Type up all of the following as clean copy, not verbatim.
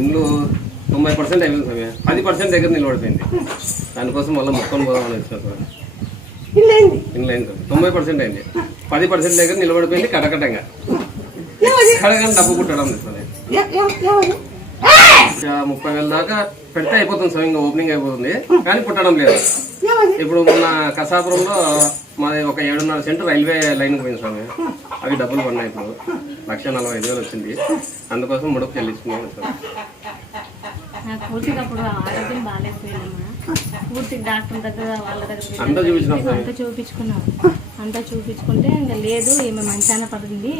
ఇండ్లు 90% అయిపోయింది సమయం, 10% దగ్గర నిలబడిపోయింది. దానికోసం మళ్ళీ మొత్తం పోదామని వచ్చిన సార్. ఇండ్లు అయింది సార్, 90% అయింది, 10% దగ్గర నిలబడిపోయింది. కటకటంగా డబ్బు కుట్టడం సార్. 30,000 దాకా పెడితే అయిపోతుంది సార్, ఇంకా ఓపెనింగ్ అయిపోతుంది, కానీ పుట్టడం లేదు. ఇప్పుడు మొన్న కసాపురంలో మాది ఒక 7.5 సెంటు రైల్వే లైన్ పోయింది స్వామి. అవి డబ్బులు పడినాయి. ఇప్పుడు 1,45,000 వచ్చింది. అందుకోసం ముడుపు చెల్లిస్తున్నాను సార్. నాకు పూర్తిగా అప్పుడు ఆరోగ్యం బాగాలేకపోయిందమ్మా. పూర్తిగా డాక్టర్ దగ్గర వాళ్ళ దగ్గర అంతా చూపించుకున్నాం. అంతా చూపించుకుంటే ఇంకా లేదు, ఈమె మంచాన పడింది,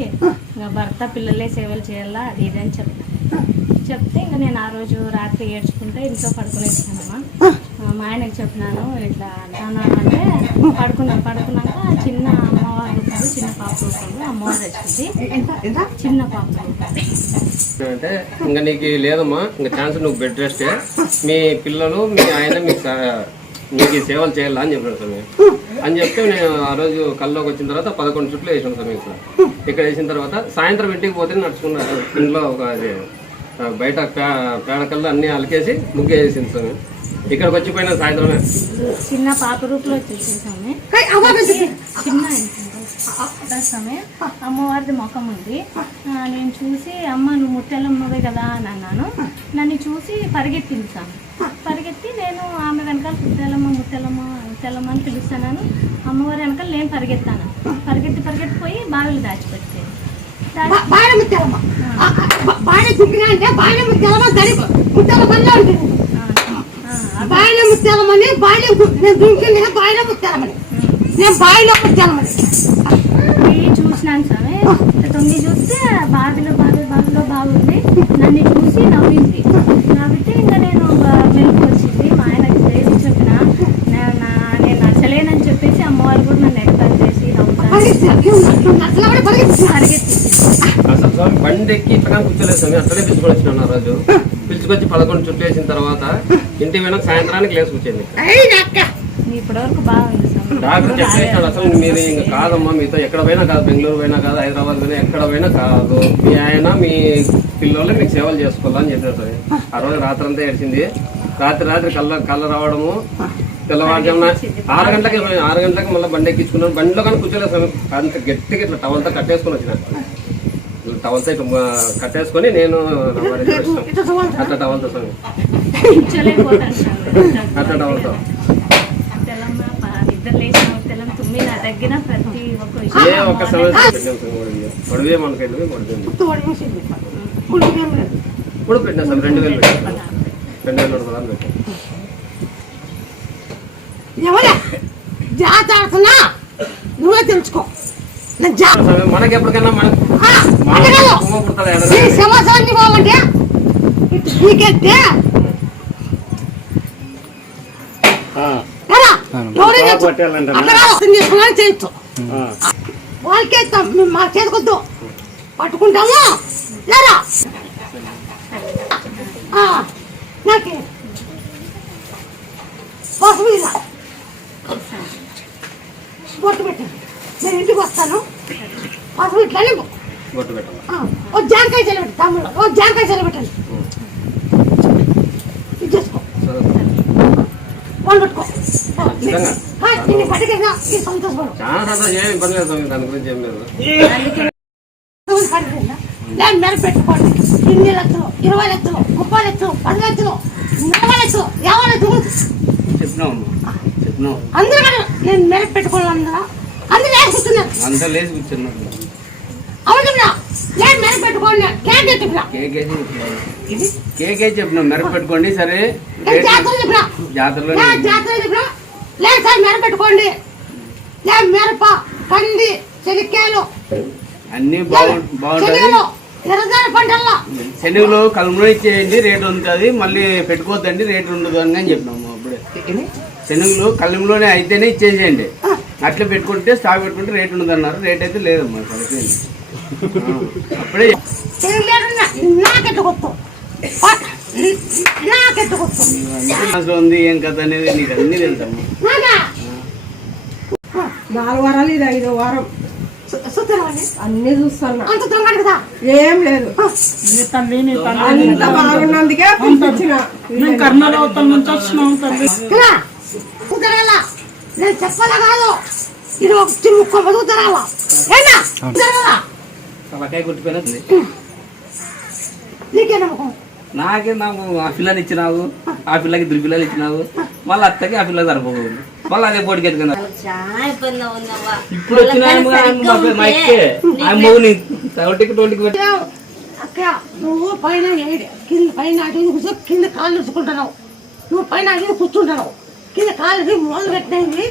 ఇంకా భర్త పిల్లలే సేవలు చేయాలా అది ఇది అని చెప్తే ఇంకా నేను ఆ రోజు రాత్రి ఏడ్చుకుంటే ఇంట్లో పడుకునేసానమ్మా. మా ఆయనకి చెప్పినాను ఇట్లా అంటాను అంటే పడుకున్నాక చిన్న అమ్మవారు రూపాయలు, చిన్న పాప రూపాయలు అమ్మవారు వచ్చింది. చిన్న పాప అంటే ఇంకా నీకు లేదమ్మా, ఇంకా ఛాన్స్, నువ్వు బెడ్ రెస్టే, మీ పిల్లలు మీ ఆయన మీకు సేవలు చేయాలా అని చెప్పాను సార్ అని చెప్తే నేను ఆ రోజు కల్లోకి వచ్చిన తర్వాత 11 చుట్లు వేసాను సార్. మీకు ఇక్కడ వేసిన తర్వాత సాయంత్రం ఇంటికి పోతే నడుచుకున్నాను. ఇంట్లో ఒక బయట పేడకల్లో అన్ని అలికేసి ముగ్గు వేసింది సార్. ఇక్కడికి వచ్చిపోయినా సాయంత్రమే చిన్న పాప రూపంలో వచ్చేసింది. చిన్న సమయం అమ్మవారిది ముఖం ఉంది. నేను చూసి అమ్మ నువ్వు ముత్తెల్లమ్మవే కదా అని అన్నాను. నన్ను చూసి పరిగెత్తింది స్వామి. పరిగెత్తి నేను ఆమె వెనకాల ముత్తెల్లమ్మ అని పిలుస్తాను. అమ్మవారి వెనకాల నేను పరిగెత్తాను. పరిగెత్తిపోయి బావిలు దాచిపెట్టాను. చూసినాను స్వామి. తొంగి చూస్తే బావిలో బాగుంది. నన్ను చూసి నవ్వింది. నవ్వితే ఇంకా నేను వెనుక వచ్చింది. మా ఆయనకి చేసి చెప్పిన నేను నచ్చలేనని చెప్పేసి అమ్మవారు కూడా నన్ను ఎక్స్పెక్ట్ చేసి అసలు బండి ఎక్కి ఇట్లా కూర్చోలేదు స్వామి. అట్లనే పిలుచుకొని వచ్చినాను ఆ రోజు. పిలుచుకొచ్చి 11 చుట్టూ వేసిన తర్వాత ఇంటికి వెనక సాయంత్రానికి లేచి కూర్చోండి. ఇప్పటివరకు బాగుంది డాక్టర్ చెప్పేసాడు అసలు మీరు ఇంకా కాదమ్మా, మీతో ఎక్కడ పోయినా కాదు, బెంగళూరు పోయినా కాదు, హైదరాబాద్ పోయినా ఎక్కడ పోయినా కాదు, మీ ఆయన మీ పిల్లలు మీకు సేవలు చేసుకోవాలని చెప్పారు సార్. ఆ రోజు రాత్రి అంతా ఏడ్చింది. రాత్రి కళ్ళ రావడము, తెల్లవారుజామున 6 గంటలకి మళ్ళీ బండి ఎక్కించుకున్నాను. బండిలో కానీ కూర్చోలేదు సార్. అంత గట్టిగా ఇట్లా టవల్తో కట్టేసుకొని వచ్చిన. టవల్తో ఇట్లా కట్టేసుకొని నేను అట్లా టవల్తో సార్, అట్లా టవల్తో ఏ ఒక్క సమస్య పెట్టాం సార్. పొడివే మనకైతే ఇప్పుడు పెట్టినా సార్. 2,000 పెట్టాను. 2,000 పెట్టాను. నువ్వే తెలుసుకో. మనకి ఎప్పటికైనా సమాచారాన్ని బాగుంటే నీకెత్తే చేయొచ్చు. వాళ్ళకే మా చేతికొద్దు పట్టుకుంటాము. లేరా నాకే బొట్టు పెట్టండి. నేను ఇంటికి వస్తాను. పసుపు ఇట్లా ఓ జాంకాయ చల్లబెట్టి తమ్ముడు, ఓ జాంకాయ చల్లబెట్టండి. ఇది చేసుకో, వాళ్ళు పెట్టుకో. నిన్ను పట్టుకైనా ఈ సంతోషపడు. నేను మెర పెట్టుకోండి. 2 లక్షలు, 20 లక్షలు, 30 లక్షలు, 10 లక్షలు, 40 లక్షలు, 50 లక్షలు అందరూ నేను మెర పెట్టుకోవాలి. అందరూ లేచి కూర్చున్నారు. అవునా లేదు మెర పెట్టుకోండి. కేకే చెప్పినా మెర పెట్టుకోండి. సరే జాతరలో లేదు సార్ మెర పెట్టుకోండి. లేదు మిరప, కంది, చెనిక్కాయలు అన్ని బాగుంటాయి. శనగలు కలుములో ఇచ్చేయండి, రేటు ఉంటుంది. మళ్ళీ పెట్టుకోవద్దండి, రేటు ఉండదు అని చెప్పినాము. అప్పుడే శనగలు కలుములోనే అయితేనే ఇచ్చేసేయండి. అట్లా పెట్టుకుంటే స్టాక్ పెట్టుకుంటే రేట్ ఉండదు అన్నారు. రేట్ అయితే లేదమ్మా. అప్పుడే ఉంది ఏం కథ అనేది నీకు అన్ని తెలుసమ్మా. 4 వారాలు ఇది 5వ వారం. చూస్తున్నామండి అన్ని చూస్తున్నా, అంత దొంగడు కదా ఏం లేదు. అంత బాగున్నందుకే పంపించిన. మేము కర్ణాటక నుంచి వచ్చినాం తల్లి. కదా కుదరాలా నేను చెప్పాలా కాదు ఇది ఒక చిమ్ముక్క బతుకుతారాలా ఏనా కుదరాలా తలకాయ కొట్టిపోయినది. నీకే నమ్మకం నాకే నాకు ఆ పిల్లని ఇచ్చినావు, ఆ పిల్లకి ఇద్దరు పిల్లలు ఇచ్చినావు, మళ్ళీ అత్తకి ఆ పిల్లకి సరిపోదు, మళ్ళీ అదే పోటీకి ఎత్తుకున్నా. చాలా ఇబ్బంది ఉందమ్మా. ఇప్పుడు వచ్చిన మా ఎక్కే ఆ మౌని టోటికి పెట్టి అక్క నువ్వు పైన కింద పైన అడిగి కూర్చో కింద కాళ్ళు ఉంచుకుంటున్నావు, నువ్వు పైన అడిగి కూర్చుంటున్నావు, కింద కాళ్ళు మొదలు పెట్టినవి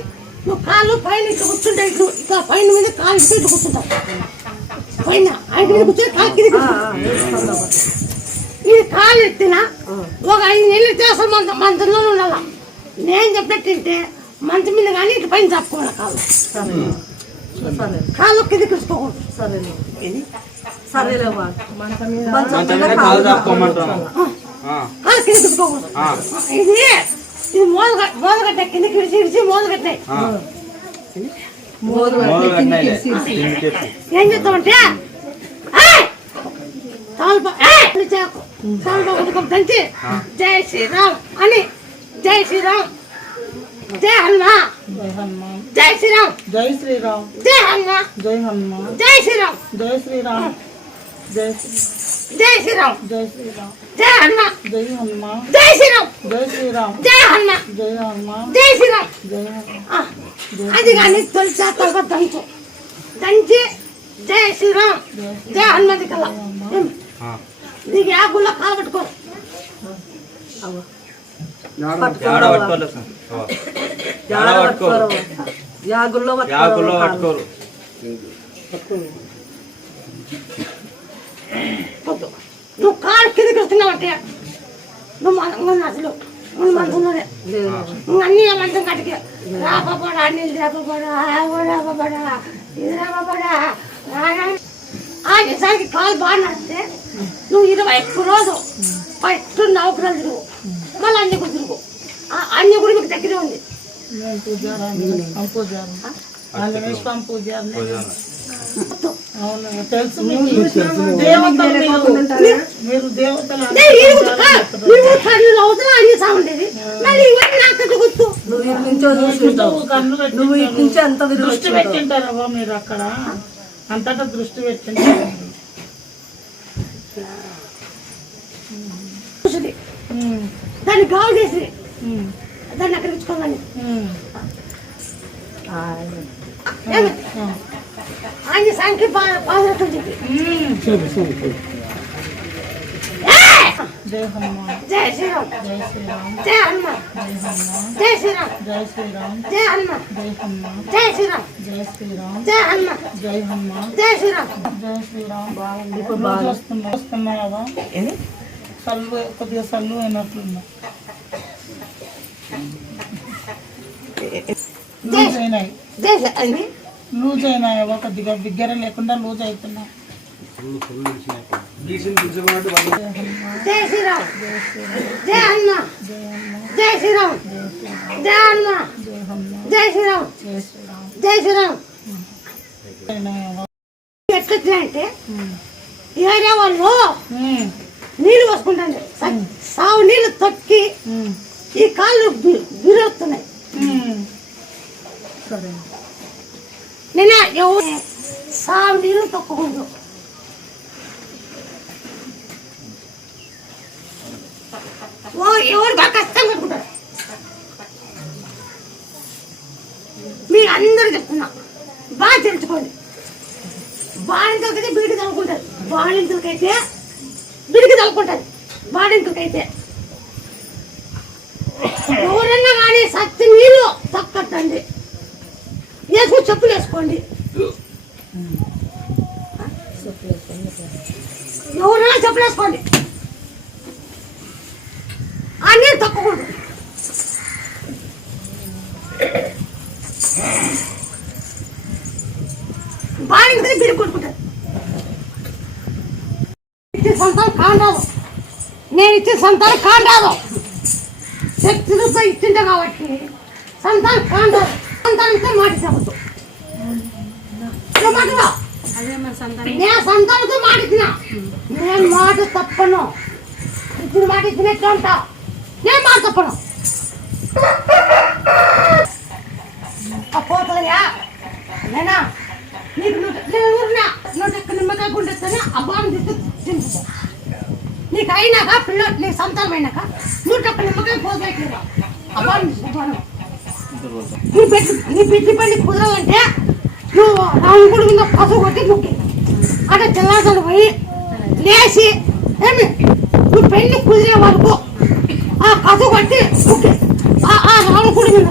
నువ్వు కాళ్ళు పైన ఇట్లా కూర్చుంటావు, ఇట్లా పైన మీద కాళ్ళు ఇట్లా కూర్చుంటావు, పైన ఆయన మీద కూర్చొని కాలు కింద ఇది కాళ్ళు ఎత్తినా ఒక 5 నెలలు ఎత్తే అసలు మంచంలో ఉండాల. నేను చెప్పినట్టు తింటే మంచం మీద కానీ ఇటు పైన చెప్పుకోవాలి కాళ్ళు కింద కూర్చుకోకూడదు. కాలు కింద కూర్చుకోకూడదు. ఇది ఇది మోదగట్ట కిందకి విడిచి విడిచి మోదగట్టాయి. ఏం చెప్తామంటే దంచి జై శ్రీరామ్ అని జై శ్రీరామ్ జై హనుమాన్ జై శ్రీరామ్ జై శ్రీరామ్ జై హనుమాన్ జై హనుమాన్ జై శ్రీరామ్ జై శ్రీరామ్ జై జై శ్రీరామ్ జై శ్రీరామ్ జై హనుమాన్ జై హనుమాన్ జై శ్రీరామ్ జై శ్రీరామ్ జై హనుమాన్ జై హనుమాన్ జై శ్రీరామ్ జై హనుమాన్. అది కానీ తొలిచా తర్వాత దంచు దంచి జై శ్రీరామ్ జై హనుమతి కల్లా నీకు యా గుళ్ళ కాబట్టుకో పట్టుకోరు. నువ్వు కాలు కిందకి వస్తున్నావంటే నువ్వు అసలు నువ్వు మంచున్నదే అన్నీ మంచం కటికే రాపడా నీళ్ళు రాపడా రాపడా ఇది రాపడా ఆ నిజానికి కాలు బాగా నడిస్తే నువ్వు 21 రోజు ఫస్ట్ నౌకరాలు తిరుగు మళ్ళీ అన్ని కూడా తిరుగు అన్ని కూడా మీకు దగ్గరే ఉంది. నేను పూజారి ఆంజనేయ పూజారి. అవును తెలుసు దేవతలు మీరు దేవతలు అన్ని సాగుండేది నువ్వు దృష్టి పెట్టింటారవ్వ మీరు అక్కడ అంతటా దృష్టి పెట్టింటారు. దాన్ని గావు చేసి దాన్ని అక్కడ ఇచ్చుకోవాలి. ఆయన సంఖ్య పాదరకం చెప్పి జై హనుమాన్ జై శ్రీరామ్ జై శ్రీరామ్ జై హనుమాన్ జై హనుమాన్ జై శ్రీరామ్ జై శ్రీరామ్ జై హనుమాన్ జై హనుమాన్ జై శ్రీరామ్ జై శ్రీరామ్ జై హనుమాన్ జై హనుమాన్ జై శ్రీరామ్ జై శ్రీరామ్. వస్తున్నావా సల్లు కొద్దిగా సల్లు అయినట్లున్నా లూజ్ అయినాయి జై అండి లూజ్ అయినాయవా కొద్దిగా బిగ్గర లేకుండా లూజ్ అవుతున్నాయి. జై శ్రీరామ్ జై హనుమాన్ జై శ్రీరామ్ జై హనుమాన్ జై శ్రీరామ్ జై శ్రీరామ్. ఎట్లా అంటే ఏరియా వాళ్ళు నీళ్ళు పోసుకుంటాను సాగు నీళ్ళు తొక్కి ఈ కాళ్ళు బిరొస్తున్నాయి. నేను ఎవరు సాగు నీళ్ళు తొక్కకూడదు. ఎవరు బాగా కష్టం పెట్టుకుంటారు. మీరు అందరూ చెప్తున్నా బాగా తెలుసుకోండి. బాణింతలకైతే బిడికి తలుకుంటారు, బాణింతలకైతే బిడికి తలుకుంటారు, బాణింతలకైతే ఎవరన్నా కానీ సత్తి నీళ్ళు తక్కట్టండి, వేసుకుని చెప్పులు వేసుకోండి. ఎవరైనా చెప్పులు వేసుకోండి, ఆ నీళ్ళు తక్కకూడదు. బాణింతలకి బిడి కొట్టుకుంటారు. ఇచ్చే సంతానం కాండాదు, నేను ఇచ్చే సంతానం కాండాదు. శక్తితో ఇచ్చింటే కాబట్టి సంతానం కాండాదు. సంతానంతో మాట చెప్పదు. మాటలు అదే మరి సంతానం నేను సంతానంతో మాట ఇచ్చిన, నేను మాట తప్పను. ఇచ్చిన మాట ఇచ్చినట్టు ఉంటా, నేను మాట తప్పను. పోతుందయ్యా నేనా నీకు నూట నిమ్మకాయ గుండెత్తనే అబ్బాయిని తీసి తింటున్నా. నీకు అయినాక పిల్ల నీకు సంతానం అయినాక 100 నిమ్మకాయ పోగట్లేదు అబ్బాయిని తీసుకుంటాను. నీ పెట్టి పని కుదరాలంటే నువ్వు రాముడి మీద పసుపు కొట్టి ముక్కి అక్కడ తెల్లాసలు పోయి లేచి ఏమి నువ్వు పెళ్లి కుదిరే వరకు ఆ పసుపు కొట్టి ముక్కి ఆ రాముడి మీద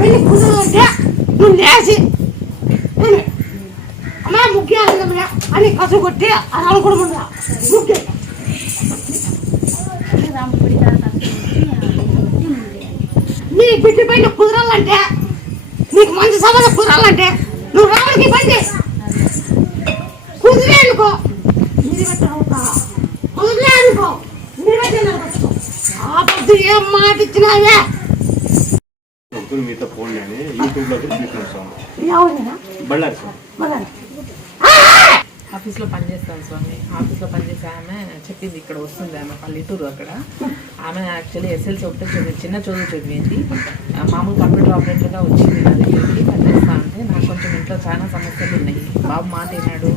పెళ్లి కుదరాలంటే నువ్వు లేచి ఏమి అమ్మా ముగ్గి అని కసు కొట్టి ఆ రాముడి మీద ముక్కి రాముడి నీ బిడ్డ పైన కుదరాలంటే నీకు మంచి సంబంధం కుదరాలంటే నువ్వు రాముడికి పండి కుదిరే అనుకో కుదిరే అనుకో ఆ పొద్దు ఏం మాట ఇచ్చినావే మీతో ఫోన్ అని యూట్యూబ్లో చూసినాను స్వామి. ఎవరైనా బళ్ళారి స్వామి. మళ్ళీ ఆఫీస్లో పనిచేస్తాను స్వామి. ఆఫీస్లో పనిచేసే ఆమె చెప్పింది ఇక్కడ వస్తుంది, ఆమె పల్లెటూరు. అక్కడ ఆమె యాక్చువల్లీ ఎస్ఎల్సీ ఒకటే చదివి చిన్న చదువు చదివింది. మామూలు కంప్యూటర్ ఆపరేటర్గా వచ్చింది నా దగ్గరికి పనిచేస్తా అంటే. నాకు కొంచెం ఇంట్లో చాలా సమస్యలు ఉన్నాయి. బాబు మాట విన్నాడు.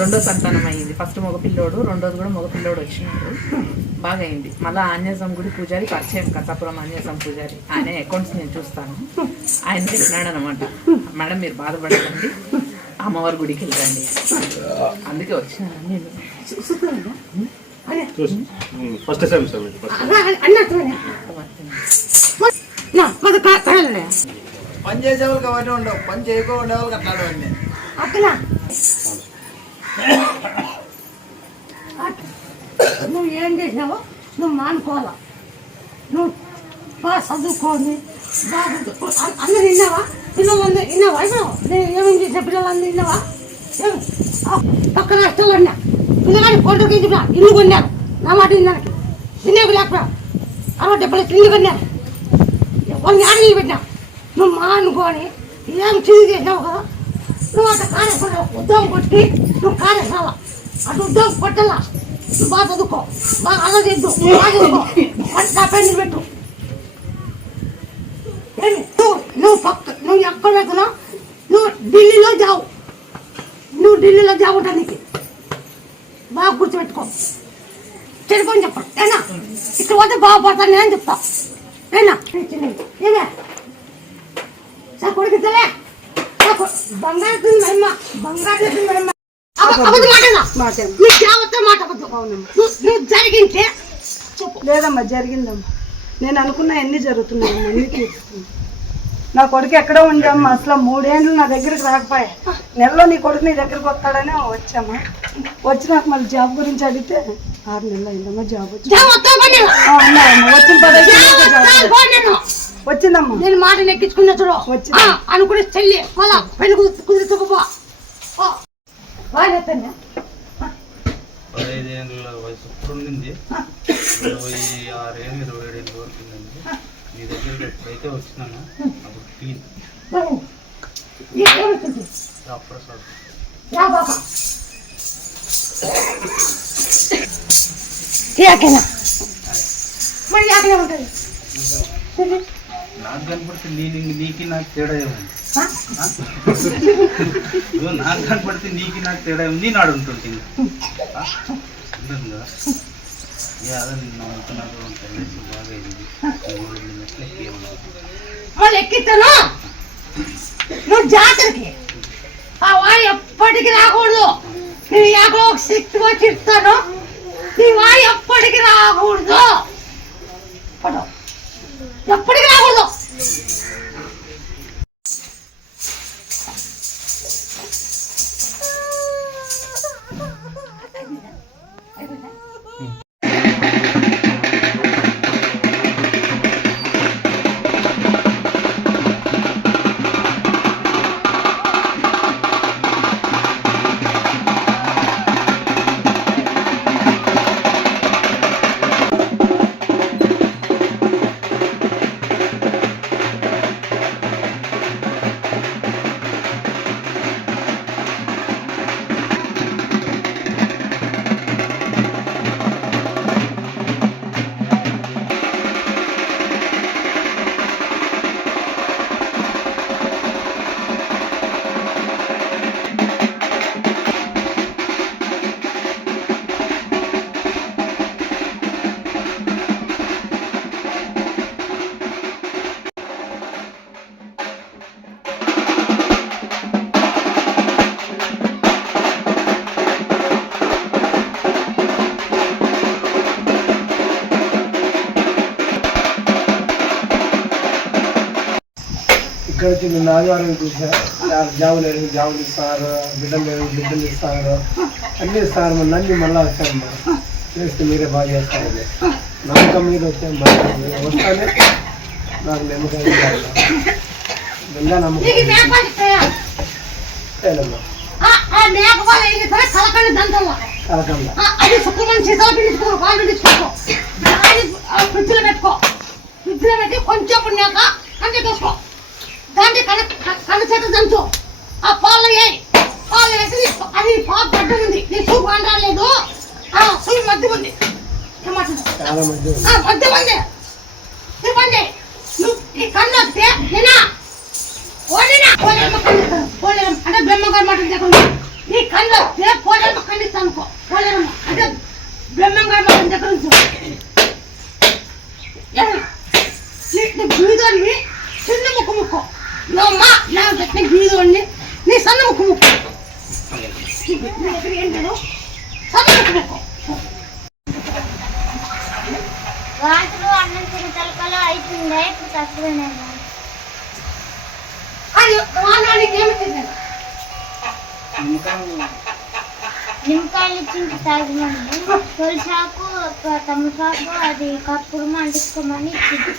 రెండో సంతానం అయ్యింది. ఫస్ట్ మగపిల్లోడు, రెండోది కూడా మగపిల్లోడు వచ్చినాడు. బాగా అయింది. మళ్ళీ ఆంజనేయం గుడి పూజారి పరిచయం, కసాపురం ఆంజనేయం పూజారి. ఆయన అకౌంట్స్ నేను చూస్తాను. ఆయన చెప్పినాడు అనమాట, మేడం మీరు బాధపడకండి, అమ్మవారి గుడికి వెళ్ళండి. అందుకే వచ్చిన నేను ఫస్ట్ టైం స్వామి. పని చేసే వాళ్ళకి అవన్నీ ఉండవు, పని చేయకో ఉండే వాళ్ళకి అట్లా అన్నీ. అట్లా నువ్వు ఏం చేసినావో నువ్వు మానుకోవాలా. నువ్వు బాగా చదువుకోండి, బాగా అందరు విన్నావా? పిల్లలందరూ విన్నావా? నేను ఏమేమి చేసిన పిల్లలందరూ విన్నావా? పక్క రాష్ట్రాలు అన్నా పిల్లగాని ఫోటోకి చెప్పిన ఇల్లు కొన్నారు. నా మాట విన్నానికి వినేవి లేకపోయా 60-70 ఇల్లు కొన్నారు. వాళ్ళని ఆడలు పెట్టినా నువ్వు మానుకొని ఏం చదివి చేసినావు కదా. నువ్వు అట్లా కార్యక్రమం ఉద్యోగం కొట్టి నువ్వు కార్యశాల అటు ఉద్యోగం కొట్టాలా. నువ్వు బాగా చదువుకో, బాగా అలా చేద్దు, బాగా చదువుకో, నా పెళ్లి పెట్టు. నువ్వు ఎక్కడ వెళ్తున్నావు? నువ్వు ఢిల్లీలో జావు, నువ్వు ఢిల్లీలో జావు నీకు బాగా గుర్తుపెట్టుకో. చెడుకొని చెప్పండి ఏనా, ఇక్కడ పోతే బాగుపడతాను నేను చెప్తా ఏనా. ఏమే సార్ కొడుకు తెలే బంగారు తింది మహిమ, బంగారు తింది మహిమ. అబద్ధం మాట నీ జాగ్రత్త మాట అబద్ధం. నువ్వు జరిగింటే చెప్పు. లేదమ్మా, జరిగిందమ్మా. నేను అనుకున్నా ఎన్ని జరుగుతున్నాయమ్మా, ఎన్ని నా కొడుకు ఎక్కడో ఉండమ్మా. అసలు 3 ఏళ్ళు నా దగ్గరికి రాకపోయా. నెలలో నీ కొడుకు నీ దగ్గరికి వస్తాడనే వచ్చామా. వచ్చి నాకు మళ్ళీ జాబ్ గురించి అడిగితే 6 నెలలు అయిందమ్మా జాబ్ వచ్చి. వచ్చిందమ్మా. నేను మాట నెక్కించుకున్నా చూడు వచ్చింది అనుకునే చెల్లి మళ్ళా పెళ్లి కుదురుతుకుపో. 15 ఏళ్ళ వయసు ఉండింది, 26 ఏళ్ళు 27 ఏళ్ళ వరకు ఉందండి. మీ దగ్గరికి ఎప్పుడైతే వచ్చినానో అప్పుడు క్లీన్ ప్రసాద్ నాకు కనపడితే నీకు నాకు తేడా ఏముంది? నాకు కనపడితే నీకు నాకు తేడా ఏముంది? నేను ఆడుంటుంటే కదా నిన్ను నమ్ముతున్నారు బాగా వాళ్ళు ఎక్కిస్తాను. నువ్వు జాతరకి ఆ వాయి ఎప్పటికి రాకూడదు. నేను ఎక్కడో ఒక శక్తి వచ్చి ఇస్తాను. నీ వాయి ఎప్పటికి రాకూడదు, ఎప్పటికి రాకూడదు. ఇక్కడ వచ్చి నిన్న ఆదివారం చూసా జాబులు ఇస్తారు, బిడ్డలు ఇస్తారు, అన్నీ ఇస్తారు. మన అన్నీ మళ్ళీ వచ్చాను మరి చేస్తే మీరే బాగా చేస్తారని నమ్మకం మీద వచ్చాను. వస్తానే నాకు నమ్మకం నమ్మకం అది శుక్రవారం చేసాలు పిండించుకో, పాలు పిండించుకో, ఫ్రిడ్జ్లో పెట్టుకో. ఫ్రిడ్జ్లో పెట్టి కొంచెం పుణ్యాక కంటి తీసుకో, దాన్ని కన్ను చేత దంచు. ఆ పాలు వేసి అది పాలు గడ్డ ఉంది, నీ సూపు అంటాలేదు, ఆ సూపు మధ్య ఉంది, మధ్య ఉంది. ఇవ్వండి నువ్వు ఈ కన్ను వస్తే నేనా పోలేరమ్మ అంటే బ్రహ్మగారు మాట దగ్గర నీ కన్ను వస్తే పోలేరమ్మ ఖండిస్తాను అనుకో. పోలేరమ్మ అంటే బ్రహ్మంగారు మాట దగ్గర నుంచి బీదోడిని చిన్న ముక్కు ముక్కు, నువ్వమ్మా నా పెట్టిన బీదోడిని నీ సన్న ముక్కు ముక్కు, ఏం లేదు సన్న ముక్కు ముక్కు. వాటిలో అన్నం తిని తలకలో అవుతుండే ఇప్పుడు తక్కువనే. నిమ్మకాయలు ఇచ్చింది తాగమని, తొలిసాకు తమసాకు అది కప్పుడు అంటించుకోమని ఇచ్చింది.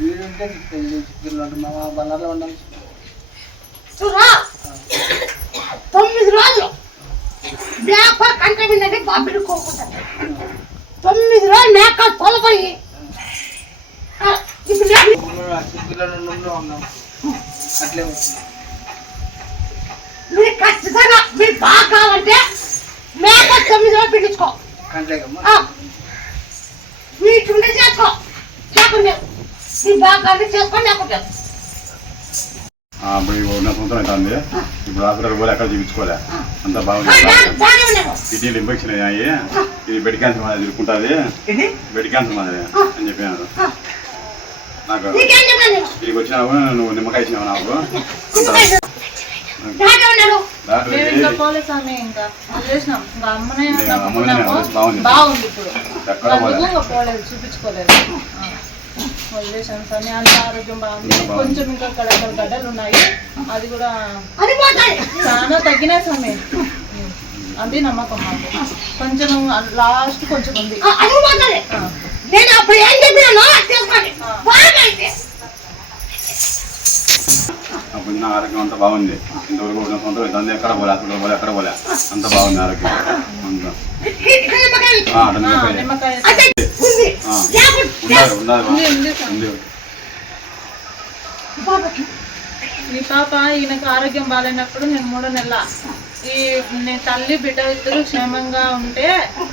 వీడుంటే చిక్కులు మా బల్లాలో ఉండాలి. 9 రోజులు మేక కంట విన్నది బాబిడి కోరుకుంటాను. 9 రోజులు మేక తొలపోయి చిక్కులలో ఉన్నాం అట్లే వచ్చింది. మీరు ఖచ్చితంగా మీరు బాగా కావాలంటే మేక 9 రోజులు పిండించుకో, వీటి చేసుకో, లేకుండా నీ బాగా చేసుకోండి. లేకుండా ఇప్పుడు ఉన్న సంవత్సరం అవుతుంది. ఇప్పుడు హాస్పిటల్ పోలే, ఎక్కడ చూపించుకోలే, అంతా బాగుంది. కిడ్నీలు ఇన్ఫెక్షన్ అయ్యాయి, ఇది బెడ్ క్యాన్సర్ మాదిరి తిరుగుకుంటుంది, బెడ్ క్యాన్సర్ మాదిరి అని చెప్పినారు నాకు. ఇక్కడికి వచ్చినావు, నువ్వు నిమ్మకాయ ఇచ్చినావు నాకు. బాగుంది ఇప్పుడు పోలేదు, చూపించుకోలేదు. వదిలేసాను అని అంత ఆరోగ్యం బాగుంది. కొంచెం ఇంకా కడకలు గడ్డలు ఉన్నాయి, అది కూడా చాలా తగ్గినాయి స్వామి. అది నమ్మకం మాకు. కొంచెం లాస్ట్ కొంచెం ఉంది. అప్పుడు నా ఆరోగ్యం అంతా బాగుంది. ఇంతవరకు ఉన్న సంవత్సరం అవుతుంది, ఎక్కడ పోలే, హాస్పిటల్ పోలే, ఎక్కడ పోలే, అంత బాగుంది ఆరోగ్యం అంతా. ఈ పాప ఈయనకు ఆరోగ్యం బాగాలేనప్పుడు నేను 3 నెలల నేను తల్లి బిడ్డ ఇద్దరు క్షేమంగా ఉంటే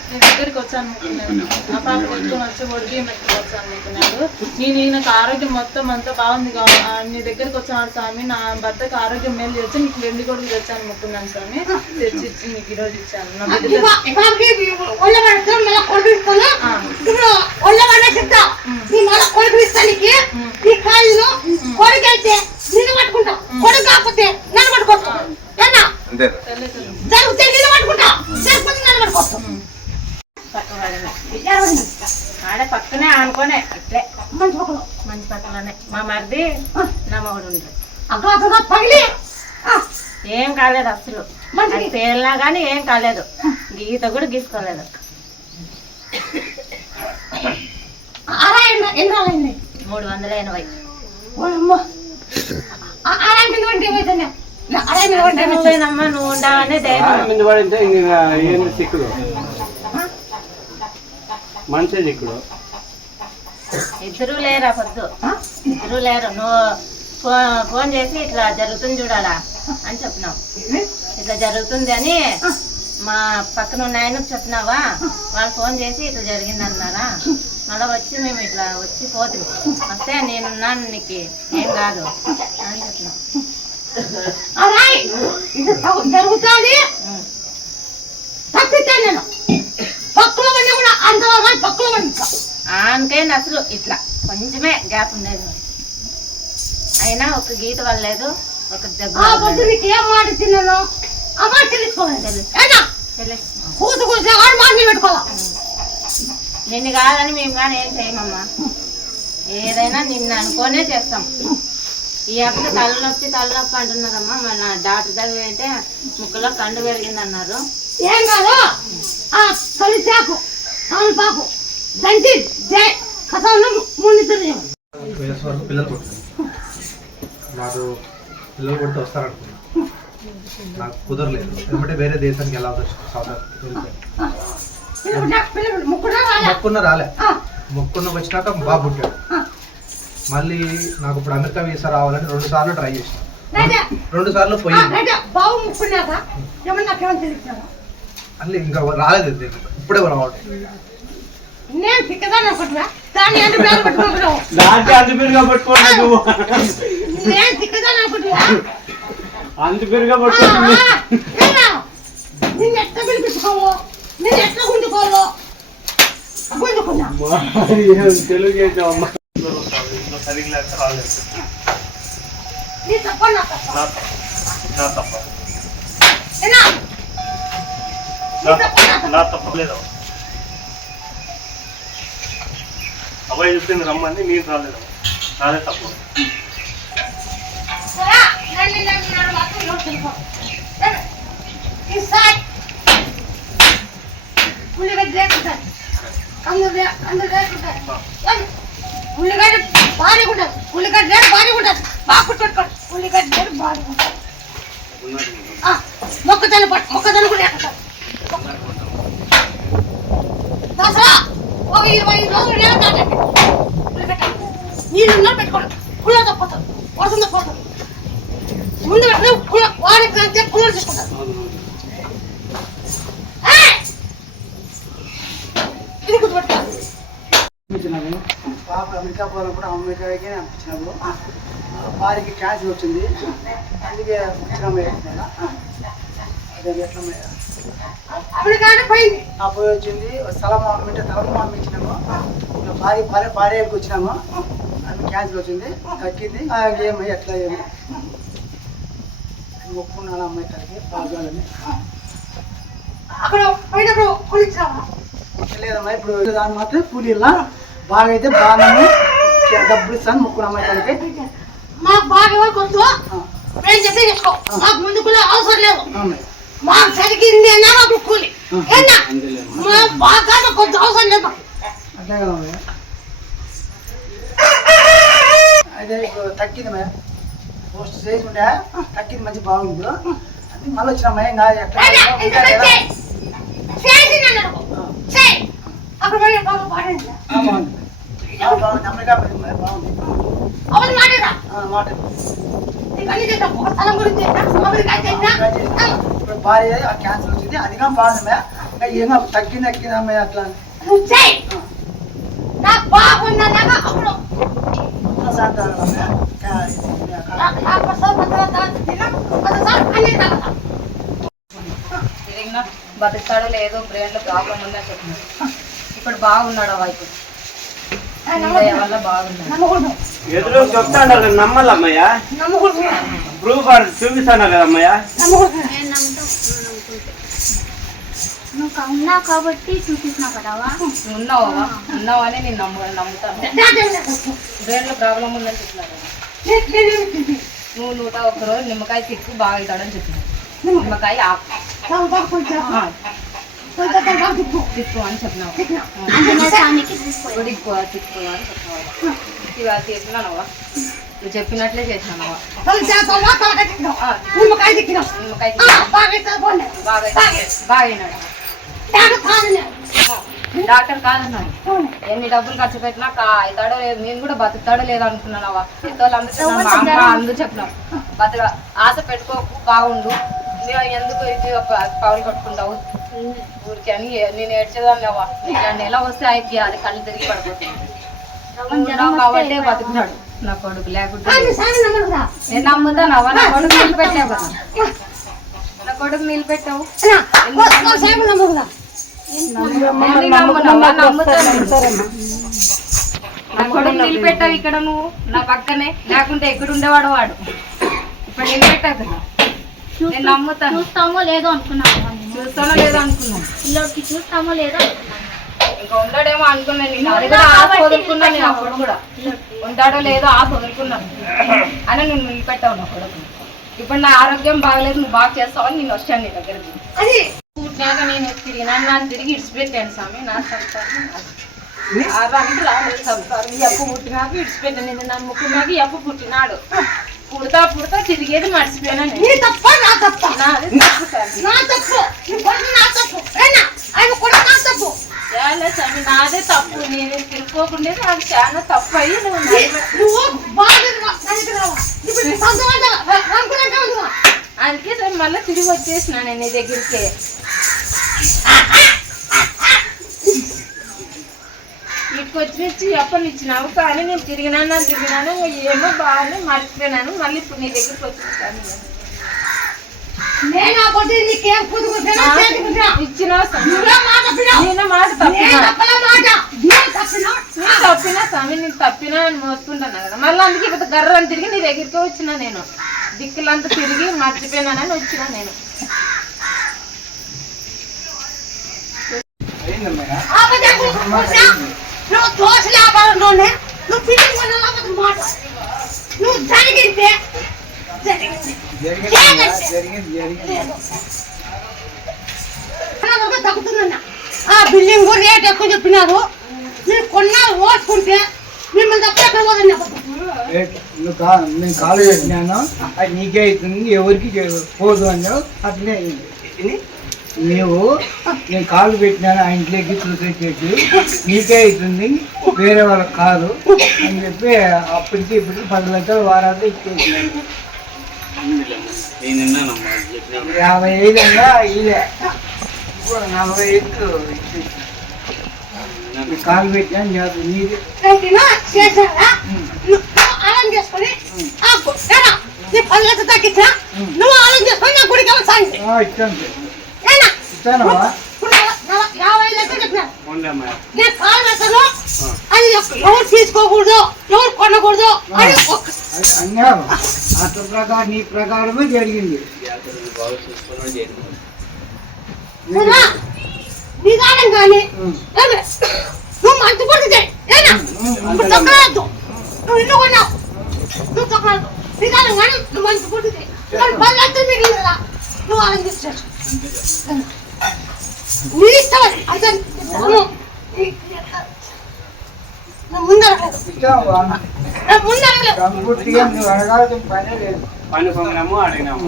నీ దగ్గరికి వచ్చాను అనుకున్నాను. ఆ పాప తీసుకొని వచ్చి ఒడిగి మెట్టుకు వచ్చాను అనుకున్నాడు. నేను ఈయనకు ఆరోగ్యం మొత్తం అంతా బాగుంది, నీ దగ్గరికి వచ్చాను స్వామి, నా భర్తకు ఆరోగ్యం మేలు చేసి నీకు 2 కొడుకు తెచ్చాను అనుకున్నాను స్వామి. తెచ్చి ఇచ్చి నీకు ఈరోజు ఇచ్చాను. నా బిడ్డ ఆడ పక్కనే అనుకోనే ఇట్లే మంచి పక్కనే మా మరిది నా మగుడు ఉండ్రు. ఏం కాలేదు అసలు, పేర్లా కానీ ఏం కాలేదు, గీత కూడా గీసుకోలేదు. 380. నువ్వు ఉండాలనే చిక్కుడు మంచి చిక్కుడు ఇద్దరు లేరా పొద్దు, ఇద్దరు లేరు. నువ్వు ఫోన్ చేసి ఇట్లా జరుగుతుంది చూడాలా అని చెప్పినావు. ఇట్లా జరుగుతుంది అని మా పక్కన ఉన్న ఆయనకు చెప్పినావా, వాళ్ళు ఫోన్ చేసి ఇట్లా జరిగింది అన్నారా. మళ్ళీ వచ్చి మేము ఇట్లా వచ్చి పోతుంది వస్తే నేనున్నాను, నీకు ఏం కాదు అని చెప్పినాం. జరుగుతుంది తప్పిస్తాను నేను పక్కన కూడా అంతవరకు తక్కువ మంది ఆనకైనా అసలు ఇట్లా కొంచెమే గ్యాప్ ఉండేది. అయినా ఒక గీత వల్లేదు, ఒక దెబ్బ ఆ పొద్దు నీకు ఏం మాట తిన్నాను ఆ మాట తెలుసుకోవాలి. కూతు కూర్చో ఆడు మాట పెట్టుకోవాలి. నిన్ను కాదని మేము కానీ ఏం చేయమమ్మా, ఏదైనా నిన్ను అనుకోనే చేస్తాం. ఈ అప్పుడు తలనొప్పి అంటున్నారమ్మా. మన డాక్టర్ దగ్గర అయితే ముక్కులో కండు పెరిగింది అన్నారు. ఏం కాదు ఆ తొలి చాకు తమలపాకు దంచి కథంలో ముందు వయసు వరకు పిల్లలు పుట్టారు. నాకు పిల్లలు పుడితే వస్తారనుకున్నా, నాకు కుదరలేదు. ఎందుకంటే వేరే దేశానికి వెళ్ళాల్సి వచ్చింది. సౌత్ మొక్కున్న రాలే, మొక్కున్న వచ్చినాక బాబు పుట్టాడు. మళ్ళీ నాకు ఇప్పుడు అమెరికా వీసా రావాలని 2 సార్లు ట్రై చేసిన, 2 సార్లు పోయింది. బాబు ముక్కున్నాక ఏమన్నా మళ్ళీ ఇంకా రాలేదు, ఇప్పుడే రావడం. నేను తిక్కదాన్ని అనుకుంటున్నా దాన్ని ఎంత పేరు పట్టుకుంటున్నావు? నేను తిక్కదాన్ని అనుకుంటున్నా నేను ఎట్లా పిలిపించుకోవాలో నేను ఎట్లా గుంజుకోవాలో గుంజుకున్నా. నీ తప్ప నా తప్ప నా తప్పలేదు. అబ్బాయి చెప్పింది రమ్మని నేను రాలేదు, నాదే తప్పు. ఉల్లిగడ్డ భారీ ఉంటుంది, ఉల్లిగడ్డ రేటు భారీ ఉంటుంది. బాగా కుట్టుకోండి, ఉల్లిగడ్డ రేటు భారీ ఉంటుంది. మొక్కజొన్న కూడా ఎక్కుతారు. దసరా ఒక 25 రోజులు నీళ్ళు తాగండి. ఉల్లిగడ్డ నీళ్ళు పెట్టుకోండి, పుల్ల తప్పుతారు, వర్షం తప్పుతారు. ముందు పెట్టిన వారికి అంతే పుల్లలు తీసుకుంటారు. ఇది గుర్తుపెట్టుకోవాలి. పాప అమెరికా పోయినప్పుడు అమెరికాకి పంపించినప్పుడు వారికి క్యాన్సర్ వచ్చింది. అందుకే వచ్చినాము. అదే ఎట్లా పోయి వచ్చింది. స్థలం పంపించినాము. భార్యకి వచ్చినాము. అది క్యాన్సర్ వచ్చింది, తగ్గింది. ఏమి ఎట్లా ఏమి మొక్కున్నాను అమ్మాయి తల్లికి బాగాలని. అక్కడ పోయినప్పుడు కూలిచ్చావా? లేదమ్మా, ఇప్పుడు దాన్ని మాత్రం కూలీలా బాగా అయితే బాగా డబ్బులు ఇస్తాను మొక్కున్న అమ్మాయి తల్లికి. మాకు బాగా వరకు వద్దు, నేను చెప్పి చేసుకో. మాకు ముందు కూడా అవసరం లేదు. మాకు సరిగింది అన్నా మాకు కూలి బాగా కొంచెం అవసరం లేదు. అట్లే కదమ్మా. అయితే ఇప్పుడు తగ్గింది మే, పోస్ట్ చేసుకుంటే తగ్గింది, మంచి బాగుంది. అది మళ్ళీ వచ్చినమ్మా. ఎట్లా అక్కడ బాగుంది, అమెరికా బాగుంది. అవును మాటేదా మాట స్థలం గురించి ఇప్పుడు భార్య క్యాన్సర్ వచ్చింది, అదిగా బాగుంది. ఏమో తగ్గింది అమ్మాయి అట్లా నాకు బాగున్నా అప్పుడు బతుకుతాడో లేదో, బ్రెయిన్ లో ప్రాబ్లం ఉందని చెప్పినాడు. ఇప్పుడు బాగున్నాడు ఆ వైపు వల్ల బాగున్నాడు. ఎదురు చెప్తాను నమ్మాలమ్మయ్యా, ప్రూఫ్ చూపిస్తాను కదమ్మయ్యా. నువ్వు ఉన్నావు కాబట్టి చూపిస్తున్నావు కదవా. ఉన్నావని నేను నమ్ముతాను. బ్రెయిన్ లో ప్రాబ్లం ఉందని చెప్పినాడు. నువ్వు 101 రోజు నిమ్మకాయ తిక్కు బాగా అవుతాడని చెప్పినావు. నిమ్మకాయ తిప్పు అని చెప్పినావు. తిప్పు అని చెప్పినావు. ఇవాళ చేసినావా? నువ్వు చెప్పినట్లే చేసినావా? నిమ్మకాయ బాగా డాక్టర్ కాదన్నాడు. ఎన్ని డబ్బులు ఖర్చు పెట్టినా అవుతాడో లేదు, నేను కూడా బతుకుతాడో లేదో అనుకున్నావా? పెద్దోళ్ళు మా అమ్మ అందరూ చెప్పినావు, ఆశ పెట్టుకోకు, బాగుండు. ఎందుకు ఇది ఒక పౌలు కట్టుకుంటావు ఊరికి అని నేను ఏడ్చేదాన్ని. అవ్వ ఇలాంటి ఎలా వస్తే ఆయనకి అది కళ్ళు తిరిగి పడిపోతుంది కాబట్టి బతుకున్నాడు నా కొడుకు. లేకుంటే నేను నమ్ముతానవ్వ. నా కొడుకు నిలబెట్టావు కదా, నా కొడుకు నిలబెట్టావు. నా కొడుకు నిలిపెట్టావు ఇక్కడ నువ్వు నా పక్కనే, లేకుంటే ఎక్కడ ఉండేవాడు వాడు. ఇప్పుడు నిలిపెట్టావు కదా, నేను నమ్ముతాను. చూస్తామో లేదో అనుకున్నాను, చూస్తానో లేదో అనుకున్నాను, పిల్లోడికి చూస్తామో లేదో ఇంకా ఉండడేమో అనుకున్నాను. నేను అది కూడా ఆశ వదులుకున్నాను, నేను అప్పుడు కూడా ఉంటాడో లేదో ఆశ వదులుకున్నాను అని నువ్వు నిలిపెట్టావు నా కొడుకు. ఇప్పుడు నా ఆరోగ్యం బాగలేదు, నువ్వు బాగా చేస్తావని నేను వచ్చాను నీ దగ్గరికి. అది పుట్టినాక నేను తిరిగినాను, తిరిగి ఇడిచిపెట్టాను స్వామి. నా సంసారం రాలేదు సంసారం. ఈ అప్పు పుట్టినాక ఇడిచిపెట్టాను, నేను నమ్ముకున్నాక ఈ అప్పు పుట్టినాడు. పుడతా పుడతా తిరిగేది మర్చిపోయినా. నాది తప్పు స్వామి, నాదే తప్పు. నేను తిరుక్కోకుండా నాకు చాలా తప్పు అయ్యి అందుకే సార్ మళ్ళీ తిరిగి వచ్చేసిన నేను నీ దగ్గరికి. ఇటుకు వచ్చి అప్పని ఇచ్చినావు, కానీ నేను తిరిగినాను ఏమో బాగానే మర్చిపోయినాను. మళ్ళీ ఇప్పుడు నీ దగ్గరికి వచ్చేసాను. ఇచ్చినావు నేను మాట తప్పినా స్వామి, నేను తప్పినా అని మోసుకుంటాను కదా. మళ్ళీ అందుకే ఇప్పుడు గర్రని తిరిగి నీ దగ్గరికి వచ్చినా. నేను దిక్కులంతా తిరిగి మర్చిపోయినానని వచ్చినా నేను. నువ్వు దోశ వ్యాపారంలోనే నువ్వు పిల్లలు మాట నువ్వు జరిగింది తగ్గుతుందన్న. ఆ బిల్డింగ్ రేట్ ఎక్కువ చెప్పినారు, మీరు కొన్నాళ్ళు ఓసుకుంటే మిమ్మల్ని తప్ప ఎక్కడ పోదని నేను కాలు పెట్టినాను, అది నీకే అవుతుంది, ఎవరికి పోదు అన్నావు. అట్లనే అయింది. నీవు నేను కాలు పెట్టినాను ఆ ఇంట్లోకి చూసేసేసి నీకే అవుతుంది, వేరే వాళ్ళకి కాదు అని చెప్పి అప్పటికి ఇప్పటికి 10 లక్షలు వారాలు ఇచ్చేసినాను. 55 అన్నా ఇదే 45 ఇచ్చేసి కాలు పెట్టినాను. నీది ఆలోచన చేసుకొని నీ 10 లక్షలు తగ్గించా నువ్వు ఆలోచన చేసుకొని నా గుడికి ఇచ్చాను ఇచ్చానవా? 50 లక్షలు చెప్పినాను నేను కాలు పెట్టను. అది ఎవరు తీసుకోకూడదు, ఎవరు కొనకూడదు అని అన్నారు. అతని ప్రకారం నీ ప్రకారమే జరిగింది. నిదానం కానీ నువ్వు మంచి పడుతుంది తొక్కరాదు. నువ్వు ఇల్లు కొన్నావు, నువ్వు తొక్కరాదు. నిదానం కానీ నువ్వు మంచి పడుతుంది. 10 లక్షలు మిగిలింది కదా, నువ్వు ఆలోచించావు. నీ ఇష్టం అయితే సంపూర్తిగా నువ్వు అడగాల్సిన పనే లేదు. అడిగినాము.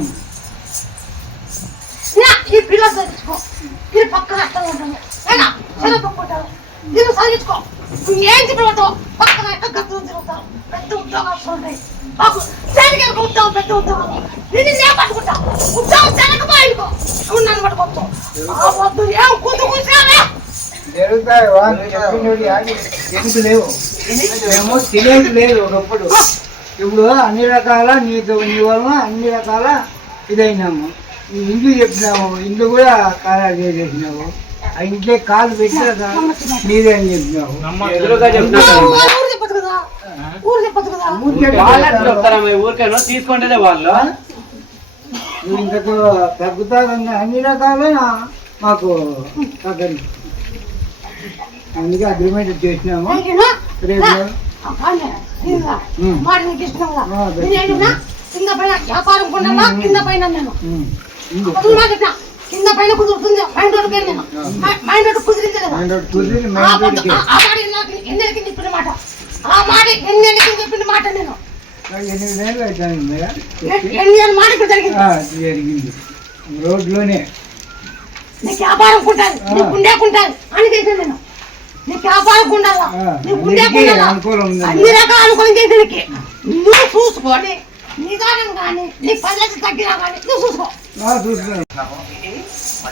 ఈ పిల్లలు చదివించుకో, ఇది పక్కన అర్థం ఉంటుంది. చదువుకుంటారు, దీన్ని చదివించుకో. నువ్వు ఏం చెప్పబడతావు పక్కన గతులు తిరుగుతావు, పెద్ద ఉద్యోగాలు ఉంటాయి. మాకు సైనికులకు ఉద్యోగం, పెద్ద ఉద్యోగం. నిన్ను నేను పట్టుకుంటావు, ఉద్యోగం తెలకపోయిందికో నువ్వు నన్ను పట్టుకోవచ్చు. వద్దు ఏం కూతు కూర్చున్నావే జరుగుతాయి. వాళ్ళు చెప్పినవి ఎందుకు లేవు, మేము తినేది లేదు ఒకప్పుడు. ఇప్పుడు అన్ని రకాల నీ వలన అన్ని రకాల ఇదైనాము. ఇండ్లు చెప్పినాము, ఇండ్లు కూడా కాలాలు చేసేసినావు. ఆ ఇంట్లో కాలు పెట్టినా నీదే అని చెప్పినావు. తీసుకుంటేనే వాళ్ళు నువ్వు ఇంకా తగ్గుతాదన్న అన్ని రకాలైన మాకు తగ్గదు. అందుకే అగ్రిమెంట్ చేసినాము. రేపు కింద పైన వ్యాపారం కొన్నా, కింద పైన నేను కింద పైన కుదురుతుంది. మైండ్ రోడ్డుకి నేను మైండ్ రోడ్డు కుదిరింది కదా, ఎన్నెలకి చెప్పిన మాట, ఆ మాట ఎన్నెలకి చెప్పిన మాట. నేను 8 నెలలు అవుతాను. 8 మాట ఇప్పుడు జరిగింది రోడ్లోనే. నీకు వ్యాపారం కుంటాను, నీకు ఉండేకుంటాను అని చేశాను నేను. నీకు వ్యాపారం ఉండాలా, నీకు ఉండేకుండాలా, అన్ని రకాల అనుకూలం చేసి నీకు నువ్వు చూసుకోండి. నిదానం కానీ నీ 10 లక్షలు తగ్గినా కానీ నువ్వు చూసుకో. మా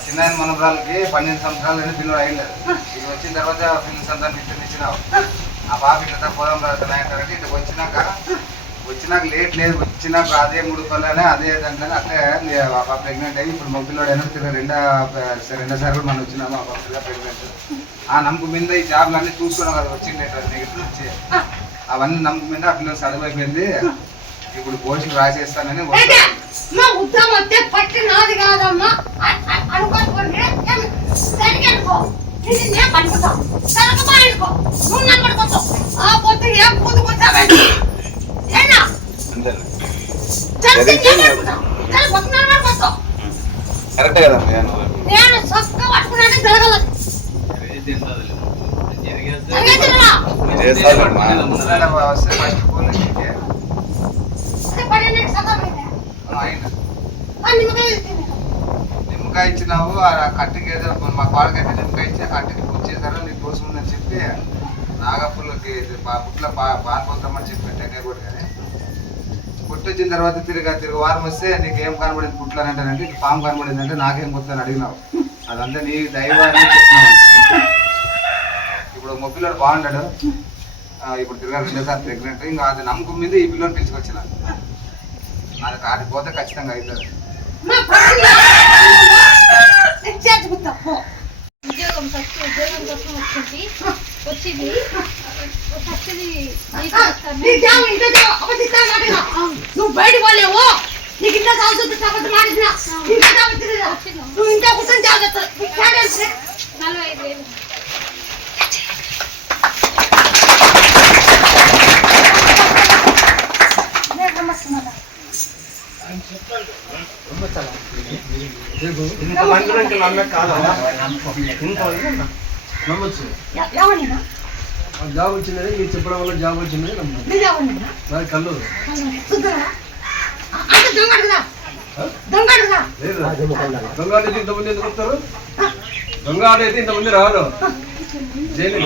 చిన్న మనవరాలకి 12 సంవత్సరాలు పిల్లలు అయ్యలేదు. ఇది వచ్చిన తర్వాత పిల్లల సంతానం ఇచ్చినావు. ఆ బాబు ఇట్లా పోదాం రాజు ఇక్కడికి వచ్చినాక వచ్చినాక లేట్ లేదు, వచ్చినాక అదే 3 పనులనే అదే దాంట్లోనే అట్లే ప్రెగ్నెంట్ అయ్యి ఇప్పుడు మగపిల్లడు అయినా రెండోసారి కూడా మనం వచ్చినాము ఆ పిల్ల ప్రెగ్నెంట్. ఆ నమ్మకం మీద ఈ జాబ్లు అన్నీ చూసుకున్నాం కదా, వచ్చింది నెగిటివ్ వచ్చి అవన్నీ నమ్మకం మీద ఆ పిల్లలు చదువు అయిపోయింది. ఇప్పుడు పోస్టులు రాసేస్తానని మా ఉద్యమం వస్తే పట్టి నాది కాదమ్మా అనుకోకుండా నేను పడుకుంటాం అనుకో నువ్వు నన్ను పడుకుంటావు ఆ పొద్దు ఏం పూదుకుంటావేంటి ఏనా కరెక్టే కదా నేను సొక్క పట్టుకున్నానే జరగలేదు నిమ్మకాయ ఇచ్చినావు ఆ కట్టుకి ఏదో మా పాడకైతే నిమ్మకాయ ఇచ్చి ఆ కట్టుకి పూచేసారో నీకు దోషం ఉందని చెప్పి నాగపూర్లకి పుట్ల పారిపోతామని చెప్పి టెంకాయ కూడా కానీ పుట్టి వచ్చిన తర్వాత తిరిగి వారం వస్తే నీకు ఏం కనబడింది పుట్లు అని అంటానంటే పాము కనబడింది అంటే నాకేం పోతుందని అడిగినావు. అదంతా నీ దైవాన్ని చెప్తున్నావు. ఇప్పుడు మొబిల్లోడు బాగుంటాడు, ఇప్పుడు తిరిగి 2సారి ప్రెగ్నెంట్. ఇంకా అది నమ్మకం మీద ఈ పిల్లని పిలుచుకొచ్చిన అది కాటికి పోతే ఖచ్చితంగా అవుతుంది. ఉద్యోగం కోసం వచ్చింది నువ్వు బయట పోలేవు, నీకు ఇంట్లో చాలు చూపిస్తా మాడినా నువ్వు ఇంట్లో కూర్చొని జాగ్రత్త 45,000 నమ్మచ్చు. జాబ్ వచ్చిందని మీరు చెప్పడం వల్ల జాబ్ వచ్చిందని నమ్మాలి. కళ్ళు దొంగ ఆడైతే ఇంతమంది ఎందుకు వస్తారు? దొంగ ఆడైతే ఇంతమంది రారు. జైలు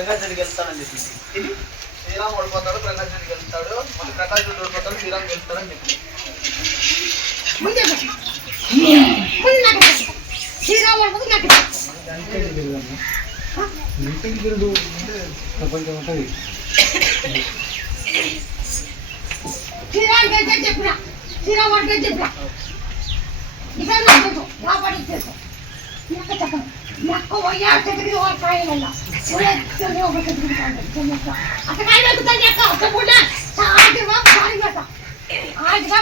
ప్రకాశ్ వెళ్తాడని చెప్పి శ్రీరామ్ ఓడిపోతాడు, ప్రకాశ్ రెడ్డి గెలుస్తాడు, మళ్ళీ ప్రకాశ్ రెడ్డి ఓడిపోతాడు, శ్రీరామ్ గెలుస్తాడని చెప్పి ప్రపంచం ఉంటుంది. చెప్పిన శ్రీరామ్ వాడికి చెప్పిన ఇక్కడ రాబడి చేస్తాం నాకు వయ్యారు చదివి కాయల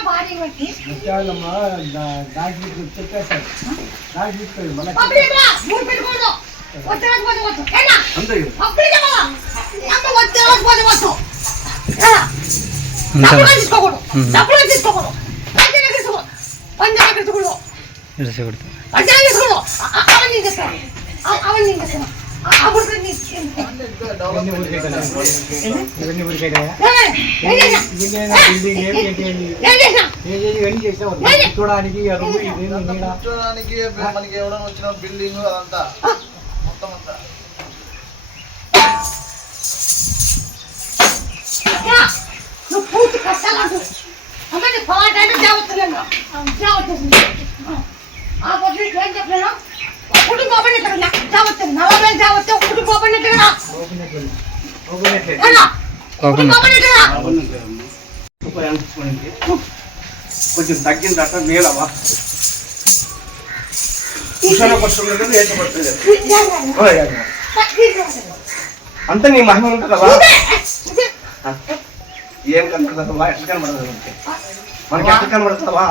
భారీ పెట్టి పెట్టుకోదు తీసుకోకూడదు డబ్బులు తీసుకోకూడదు పంజాబ్ తీసుకోకూడదు అవన్నీ చేస్తాను అవన్నీ చేస్తాను చూడడానికి మనకి ఎవరైనా వచ్చిన బిల్డింగ్ అదంతా మొత్తం అంతా నువ్వు పూర్తి కష్టాలు అమ్మని పోరాటాన్ని జాగ్రత్తలేదు ఆ పొద్దు ఏం చెప్పలేను కుటుంబ జాగ్రత్త 40 జాగ్రత్త కుటుంబ కొంచెం తగ్గిందట మేలవా అంత నీ మహిమ ఉంటుందవా? ఏం కనపడుతుందవా? ఎట్లా కనపడుతుంది మనకి? ఎట్లా కనపడుతుందవా?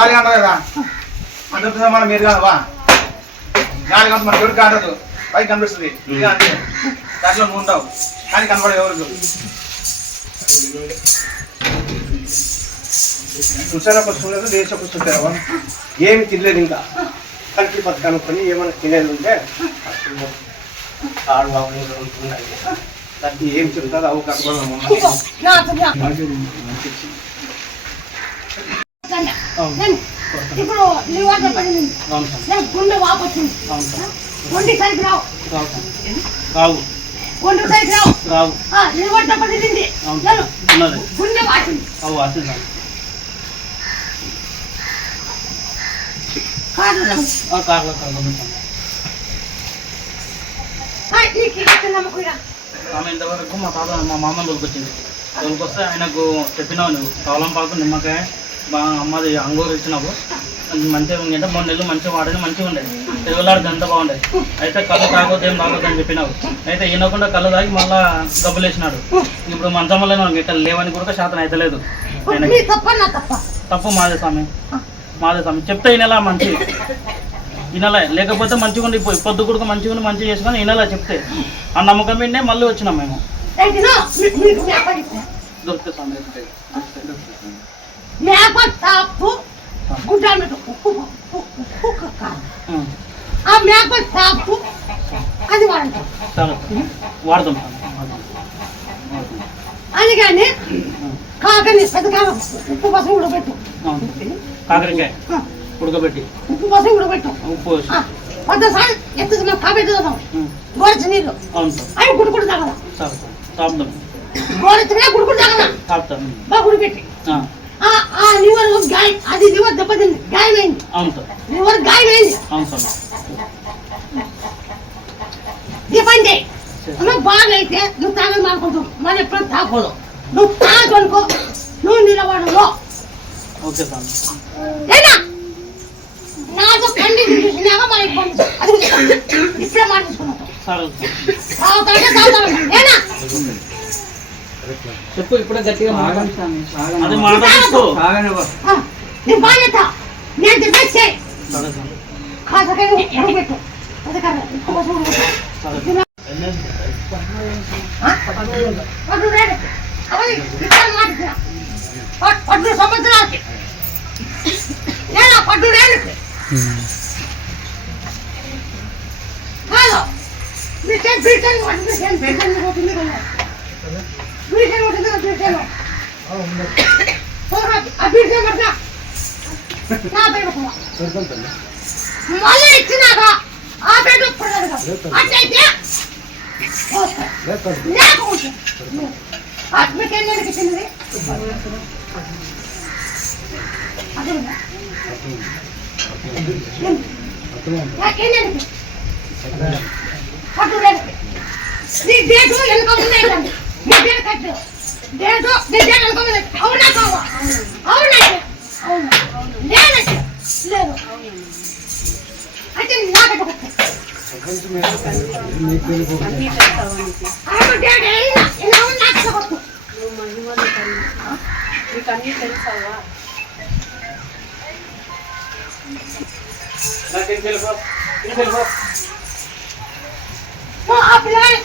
గాలి అంటారా అందుకు మనం మీరు కాదవా? గాలి కాదు మన ఎవరికి కాదు, పైకి కనిపిస్తుంది దాంట్లో నువ్వు ఉంటావు కానీ కనపడదు ఎవరికి. చూసారా చూడలేదు, దేశ చూసావా? ఏమి తినలేదు ఇంకా కలిపి బతకాను కొని ఏమైనా తినేది ఉంటే ఆడు ఉంటున్నాయి. దానికి ఏం చెప్తారు అవు ఇప్పుడు గుండె వాపు వచ్చింది ఒంటి సైకి రావు రావు ఒంటి సైకి రావు రావు నిలబడ్డ పడింది ఉన్నది గుండె వాసింది అవు వచ్చింది కార్లో కార్లో ఆమె ఇంతవరకు మా తాత మా మామ తోలుకొచ్చింది. తోలుకొస్తే ఆయనకు చెప్పినావు నువ్వు తవలంపాకు నిమ్మకాయ అమ్మది అంగూరు ఇచ్చినావు మంచిగా ఉంది అంటే 3 నెలలు మంచిగా వాడేది మంచిగా ఉండేది తిరుగులాడితే ఎంత బాగుండేది. అయితే కళ్ళు తాగొద్దు ఏం తాగొద్దు అని చెప్పినావు. అయితే ఈయనకుండా కళ్ళు తాగి మళ్ళా డబ్బులు వేసినాడు. ఇప్పుడు మంచంలో ఇక్కడ లేవని కూడా శాతం అయితే లేదు. తప్పు మాదే స్వామి చెప్తే ఈయనలా మంచి ఈయనలా లేకపోతే మంచిగా ఉండి పొద్దు కూడా మంచిగా ఉండి మంచిగా చేసుకొని ఈయనలా చెప్తే ఆ నమ్మకం మీదనే మళ్ళీ వచ్చినాం మేము. దొరికితే స్వామి అది వాడతాం వాడదాం అది కానీ కాకని పెద్ద ఉప్పు పసం ఉడకబెట్టు కాకరకాయ ఉడకబెట్టి ఉప్పు పసం ఉడకబెట్టు ఉప్పు పెద్దసారి ఎత్తుకున్నాం కాబట్టి గోరచి నీళ్ళు అవి గుడుకుడు తాగదా తాపుతాం గోరచిగా గుడుకుడు తాగదా తాపుతాం బాగా గుడిపెట్టి ఆ లివర్ గాయం అది లివర్ దెబ్బతింది గాయమైంది. అవును సార్ లివర్ గాయమైంది. అవును సార్ ఈ పని చేయి నువ్వు బాగా అయితే నువ్వు తాగదు అనుకుంటావు మరి ఎప్పుడు తాగకూడదు. నువ్వు తాగదు అనుకో నువ్వు నిలబడవు. ఓకే సార్ నాతో కండిషన్ చూసినాక మన ఇబ్బంది అది ఇప్పుడే మార్చుకున్నావు చెప్పు ఇప్పుడే గట్టిగా నీ బాధ్యత నేను తెచ్చే కాసకాయ ఉడకబెట్టు పట్టు సంవత్సరాలకి పట్టు రేళ్ళకి కాదు బ్రిటన్ పోతుంది కదా బ్రిటన్ ఉంటుంది కదా బ్రిటన్ ఆ బ్రిటన్ పడతా నా పేరు మళ్ళీ ఇచ్చినాక ఆ పేరు అట్లయితే లేకపోతే మీకు ఎన్నెందుకు ఇచ్చినది ఎన్నెందుకు పట్టు నీ డేటు వెనుక ముందే నీ డేట్ కట్టు డేటు నీ డేట్ వెనుక ముందే అవునా కావా అవునా అవును లేదంటే లేదు అయితే నాకట్టు ఆ పిల్లలు